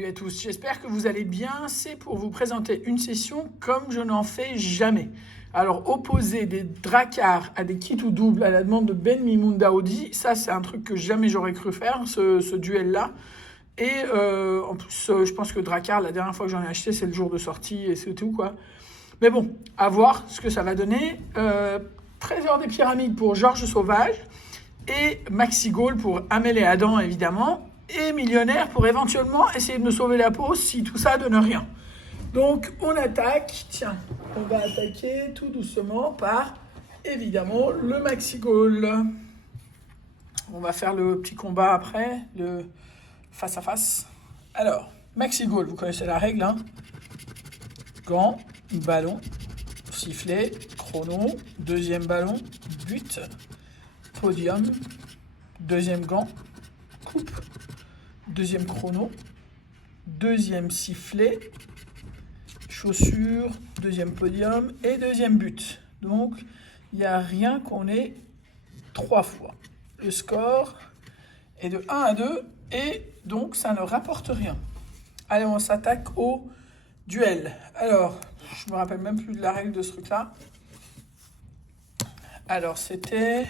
Salut à tous, j'espère que vous allez bien. C'est pour vous présenter une session comme je n'en fais jamais. Alors, opposer des dracars à des kits ou doubles à la demande de Ben Mimoun Daoudi, ça c'est un truc que jamais j'aurais cru faire, ce duel-là. Et en plus, je pense que Drakkar, la dernière fois que j'en ai acheté, c'est le jour de sortie et c'est tout quoi. Mais bon, à voir ce que ça va donner. Trésor des pyramides pour Georges Sauvage et Maxi Goal pour Amel et Adam évidemment. Et millionnaire pour éventuellement essayer de me sauver la peau si tout ça donne rien. Donc on attaque, tiens, on va attaquer tout doucement par évidemment le Maxi Goal. On va faire le petit combat après, le face à face. Alors, Maxi Goal, vous connaissez la règle, hein. Gant, ballon, sifflet, chrono, deuxième ballon, but, podium, deuxième gant, coupe, deuxième chrono, deuxième sifflet, chaussure, deuxième podium et deuxième but. Donc, il n'y a rien qu'on ait 3 fois. Le score est de 1 à 2 et donc ça ne rapporte rien. Allez, on s'attaque au duel. Alors, je me rappelle même plus de la règle de ce truc-là. Alors, c'était...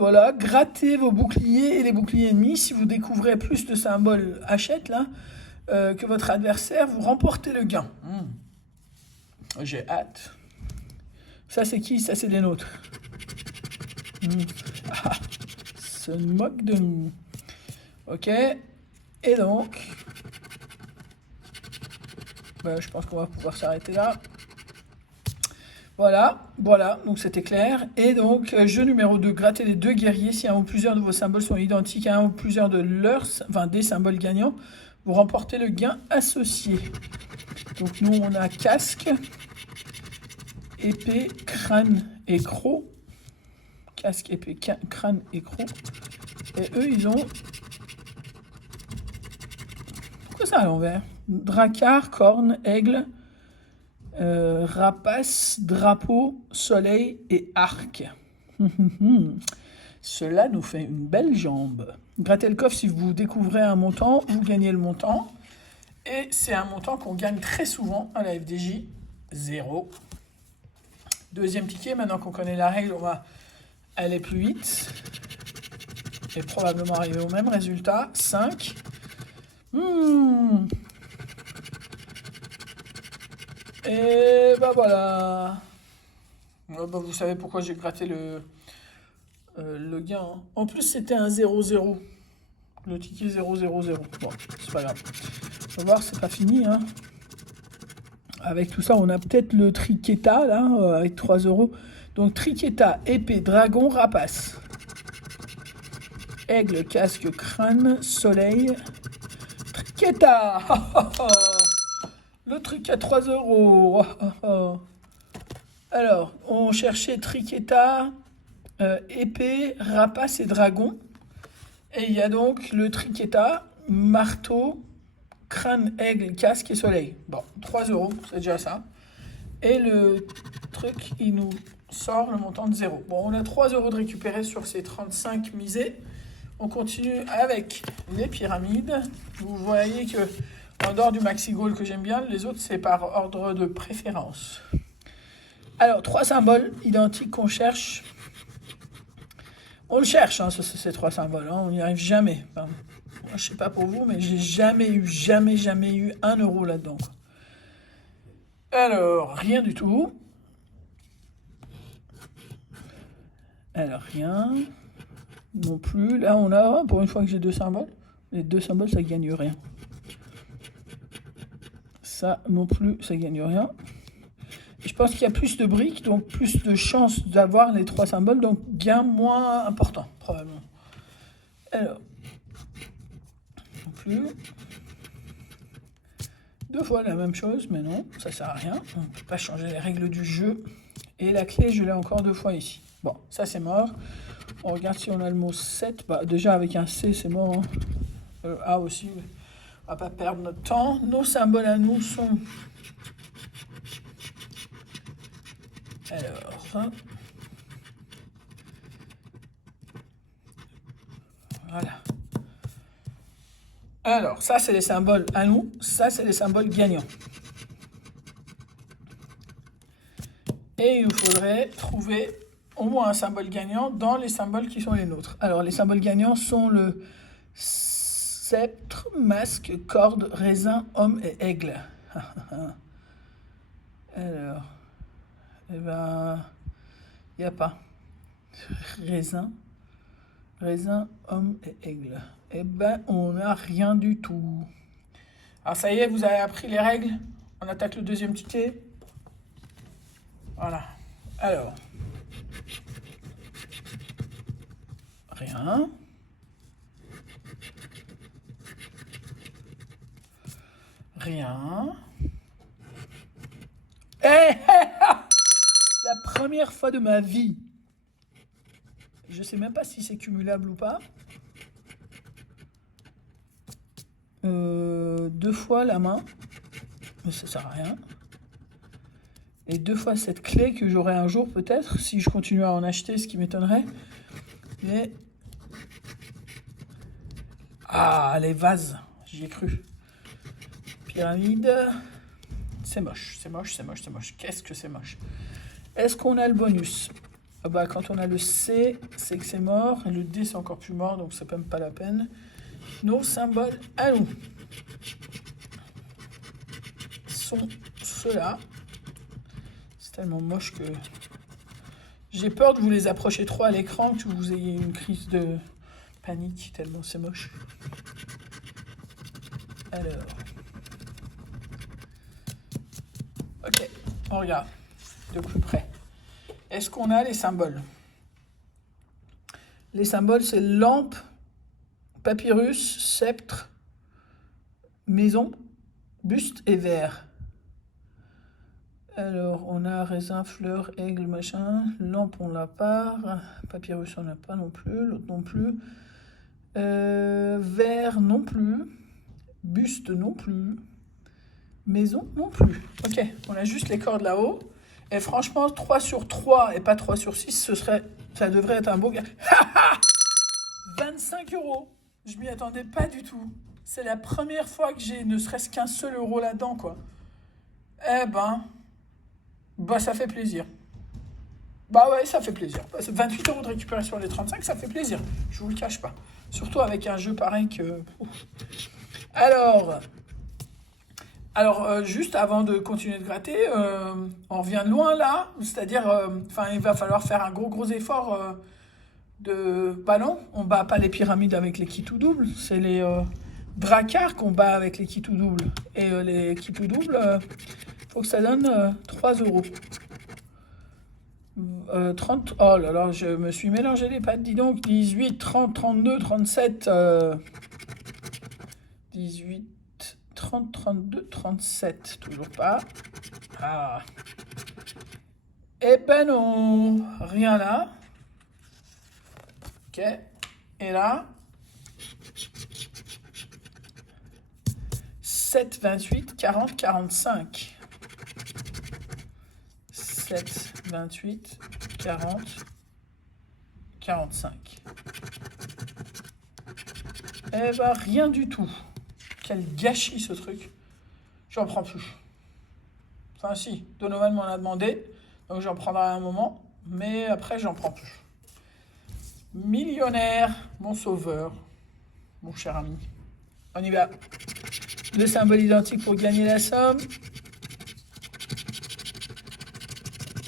voilà, grattez vos boucliers et les boucliers ennemis. Si vous découvrez plus de symboles hachette là que votre adversaire, vous remportez le gain. J'ai hâte. Ça c'est qui? Ça c'est les nôtres. Se moque de nous. Ok. Et donc, je pense qu'on va pouvoir s'arrêter là. Voilà, donc c'était clair. Et donc, jeu numéro 2, grattez les 2 guerriers. Si un ou plusieurs de vos symboles sont identiques à un ou plusieurs de leurs, des symboles gagnants, vous remportez le gain associé. Donc nous, on a casque, épée, crâne et croc. Casque, épée, crâne et croc. Et eux, ils ont... Pourquoi ça à l'envers? Drakkar, corne, aigle... rapace, drapeau, soleil et arc. Cela nous fait une belle jambe. Grattez le coffre si vous découvrez un montant, vous gagnez le montant. Et c'est un montant qu'on gagne très souvent à la FDJ, 0. Deuxième ticket, maintenant qu'on connaît la règle, on va aller plus vite. Et probablement arriver au même résultat, 5. Et voilà. Vous savez pourquoi j'ai gratté le gain. Hein. En plus, c'était un 0-0. Le ticket 0-0-0. Bon, c'est pas grave. On va voir, c'est pas fini. Hein. Avec tout ça, on a peut-être le Triqueta, là, avec 3 euros. Donc, Triqueta, épée, dragon, rapace. Aigle, casque, crâne, soleil. Triqueta. Le truc à 3 euros. Alors, on cherchait Triqueta, épée, rapace et dragon. Et il y a donc le Triqueta, marteau, crâne, aigle, casque et soleil. Bon, 3 euros, c'est déjà ça. Et le truc, il nous sort le montant de 0. Bon, on a 3 euros de récupérer sur ces 35 misés. On continue avec les pyramides. Vous voyez que... En dehors du Maxi Goal que j'aime bien, les autres c'est par ordre de préférence. Alors, 3 symboles identiques qu'on cherche. On le cherche, hein, ces 3 symboles, hein, on n'y arrive jamais. Enfin, moi, je sais pas pour vous, mais j'ai jamais eu 1 euro là-dedans. Alors, rien du tout. Alors, rien. Non plus. Là, on a, pour une fois que j'ai 2 symboles, les 2 symboles, ça gagne rien. Ça non plus, ça gagne rien. Je pense qu'il y a plus de briques, donc plus de chances d'avoir les 3 symboles, donc gain moins important, probablement. Alors, non plus. 2 fois la même chose, mais non, ça sert à rien. On ne peut pas changer les règles du jeu. Et la clé, je l'ai encore 2 fois ici. Bon, ça c'est mort. On regarde si on a le mot 7. Déjà avec un C, c'est mort. Hein. A aussi. On va pas perdre notre temps. Nos symboles à nous sont... Alors... Voilà. Alors, ça, c'est les symboles à nous. Ça, c'est les symboles gagnants. Et il nous faudrait trouver au moins un symbole gagnant dans les symboles qui sont les nôtres. Alors, les symboles gagnants sont le sceptre, masque, corde, raisin, homme et aigle. Alors, eh ben, il n'y a pas. Raisin, homme et aigle. Eh ben, on n'a rien du tout. Alors, ça y est, vous avez appris les règles. On attaque le deuxième ticket. Voilà. Alors, rien. Rien. La première fois de ma vie. Je sais même pas si c'est cumulable ou pas. 2 fois la main. Mais ça sert à rien. Et 2 fois cette clé que j'aurai un jour peut-être, si je continue à en acheter, ce qui m'étonnerait. Mais... Ah, les vases, j'y ai cru. Pyramide. C'est moche, c'est moche, c'est moche, c'est moche. Qu'est-ce que c'est moche. Est-ce qu'on a le bonus? Ah bah, quand on a le C, c'est que c'est mort. Et le D, c'est encore plus mort, donc c'est même pas la peine. Nos symboles à nous sont ceux-là. C'est tellement moche que j'ai peur de vous les approcher trop à l'écran, que vous ayez une crise de panique, tellement c'est moche. Alors. Ok, on regarde de plus près. Est-ce qu'on a les symboles? Les symboles, c'est lampe, papyrus, sceptre, maison, buste et verre. Alors, on a raisin, fleur, aigle, machin. Lampe, on l'a pas. Papyrus, on n'a pas non plus. L'autre non plus. Verre, non plus. Buste, non plus. Maison, non plus. Ok, on a juste les cordes là-haut. Et franchement, 3 sur 3 et pas 3 sur 6, ça devrait être un beau gars. 25 €. Je m'y attendais pas du tout. C'est la première fois que j'ai ne serait-ce qu'un seul euro là-dedans, quoi. Eh ben... Bah, ça fait plaisir. Bah ouais, ça fait plaisir. 28 € de récupération les 35, ça fait plaisir. Je vous le cache pas. Surtout avec un jeu pareil que... Alors, juste avant de continuer de gratter, on revient de loin là. C'est-à-dire, il va falloir faire un gros effort de... Bah non, on bat pas les pyramides avec les kits tout doubles. C'est les dracars qu'on bat avec les kits tout doubles. Et les kits tout doubles... faut que ça donne 3 €. 30... Oh là là, je me suis mélangé les pattes, dis donc. 18, 30, 32, 37... 18, 30, 32, 37. Toujours pas. Ah. Eh ben non. Rien là. Ok. Et là 7, 28, 40, 45. 7, 28, 40, 45. Eh ben, rien du tout. Quel gâchis, ce truc. J'en prends plus. Enfin, si, Donovan m'en a demandé, donc j'en prendrai un moment, mais après, j'en prends plus. Millionnaire, mon sauveur, mon cher ami. On y va. 2 symboles identiques pour gagner la somme.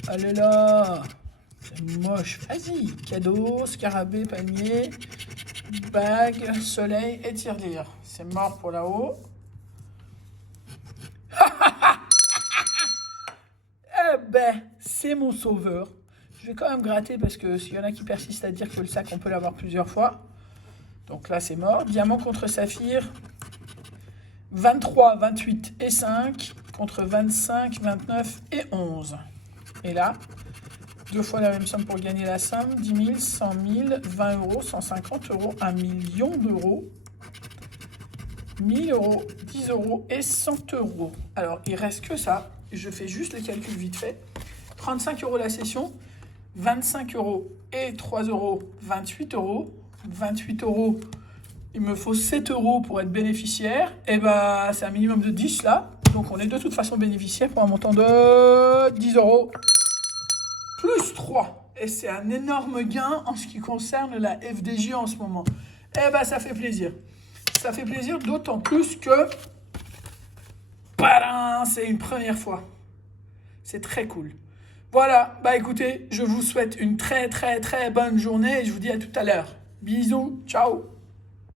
Allez là, c'est moche. Vas-y, cadeau, scarabée, palmier, bague, soleil et tirelire. C'est mort pour là-haut. Eh ben, c'est mon sauveur. Je vais quand même gratter parce que s'il y en a qui persistent à dire que le sac, on peut l'avoir plusieurs fois. Donc là, c'est mort. Diamant contre saphir. 23, 28 et 5 contre 25, 29 et 11. Et là, 2 fois la même somme pour gagner la somme. 10 000, 100 000, 20 €, 150 €, 1 million d'euros, 1000 €, 10 € et 100 €. Alors, il reste que ça. Je fais juste les calculs vite fait. 35 € la session, 25 € et 3 €, 28 €. 28 € Il me faut 7 euros pour être bénéficiaire. Et bah, c'est un minimum de 10 là. Donc, on est de toute façon bénéficiaire pour un montant de 10 euros. Plus 3. Et c'est un énorme gain en ce qui concerne la FDJ en ce moment. Eh ben, ça fait plaisir. Ça fait plaisir d'autant plus que c'est une première fois. C'est très cool. Voilà, bah écoutez, je vous souhaite une très très très bonne journée et je vous dis à tout à l'heure. Bisous, ciao.